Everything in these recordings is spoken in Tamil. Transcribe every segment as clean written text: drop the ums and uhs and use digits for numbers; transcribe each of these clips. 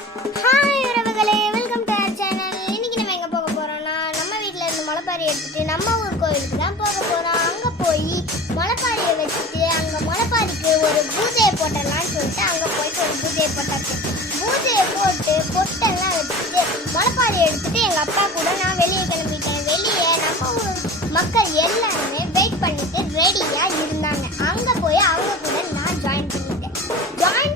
ஹாய் உறவுகளே, வெல்கம் டு அவர் சேனல். இன்னைக்கு நம்ம எங்கே போக போகிறோம்னா, நம்ம வீட்டில் இருந்து முளைப்பாரி எடுத்துகிட்டு நம்ம ஊர் கோயிலுக்கு தான் போக போகிறோம். அங்கே போய் முளைப்பாரியை வச்சுட்டு அங்கே முளைப்பாரிக்கு ஒரு பூஜையை போட்டுடலான்னு சொல்லிட்டு அங்கே போயிட்டு ஒரு பூஜையை போட்டாச்சு. பூஜையை போட்டு பொட்டெல்லாம் வச்சுட்டு முளைப்பாரியை எடுத்துகிட்டு எங்கள் அப்பா கூட நான் வெளியே கிளம்பிட்டேன். வெளியே நம்ம ஊர் மக்கள் எல்லாருமே வெயிட் பண்ணிட்டு ரெடியாக இருந்தாங்க. அங்கே போய் அவங்க கூட நான் ஜாயின்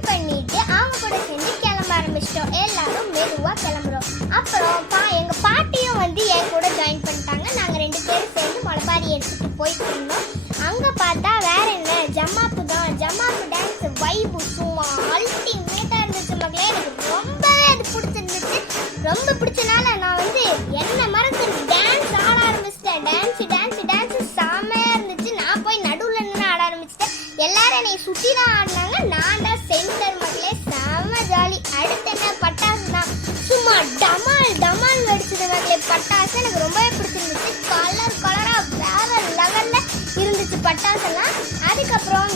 பண்ணிட்டு அவங்க கூட சேர்ந்து கிளம்ப ஆரம்பிச்சிட்டோம். எல்லாரும் மெதுவாக கிளம்புறோம். அப்புறம் எங்கள் பாட்டியும் வந்து என் கூட ஜாயின் பண்ணிட்டாங்க. நாங்கள் 2 பேரும் சேர்ந்து முளைப்பாரி எடுத்துகிட்டு போயிட்டு இருந்தோம். அங்கே பார்த்தா வேற என்ன, ஜம்மாப்பு தான். ஜம்மாப்பு டான்ஸ் வைபு சும்மா அல்டிமேட்டாக இருந்துச்சு மக்களே. எனக்கு ரொம்பவே அது பிடிச்சிருந்துச்சு. ரொம்ப பிடிச்சனால நான் வந்து என்ன மறந்து டான்ஸ் ஆட ஆரம்பிச்சிட்டேன். டான்ஸ் செம்மையாக இருந்துச்சு. நான் போய் நடுவில் நின்று ஆட ஆரம்பிச்சிட்டேன். எல்லாரும் என்னை சுற்றி தான் ஆடினாங்க. நான் தான் சென்டர் மக்களே. செம்ம ஜாலி. அடுத்து என்ன, பட்டாசு தான். சும்மா டமால் வெடிச்சது மக்களே. பட்டாசு எனக்கு ரொம்பவே பிடிச்சிருந்துச்சு. கலராக வேற லெவலில் இருந்துச்சு பட்டாசெல்லாம். அதுக்கப்புறம்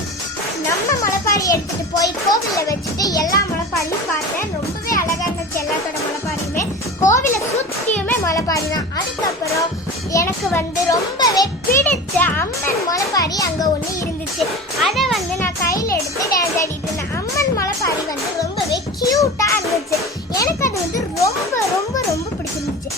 நம்ம முளைப்பாரி எடுத்துகிட்டு போய் கோவிலில் வச்சுட்டு எல்லா முளைப்பாரியும் பார்த்தேன். ரொம்பவே அழகாக இருந்துச்சு எல்லாத்தோட முளைப்பாரியுமே. கோவிலை சுற்றியுமே முளைப்பாரி தான். அதுக்கப்புறம் எனக்கு வந்து ரொம்பவே பிடிச்ச அம்மன் முளைப்பாரி அங்கே ஒன்று இருந்துச்சு. அதை வந்து நான் கையில் எடுத்து டான்ஸ் ஆடிட்டு இருந்தேன். அம்மன் முளைப்பாரி வந்து ரொம்பவே க்யூட்டாக இருந்துச்சு. எனக்கு அது வந்து ரொம்ப ரொம்ப ரொம்ப பிடிச்சிருந்துச்சு.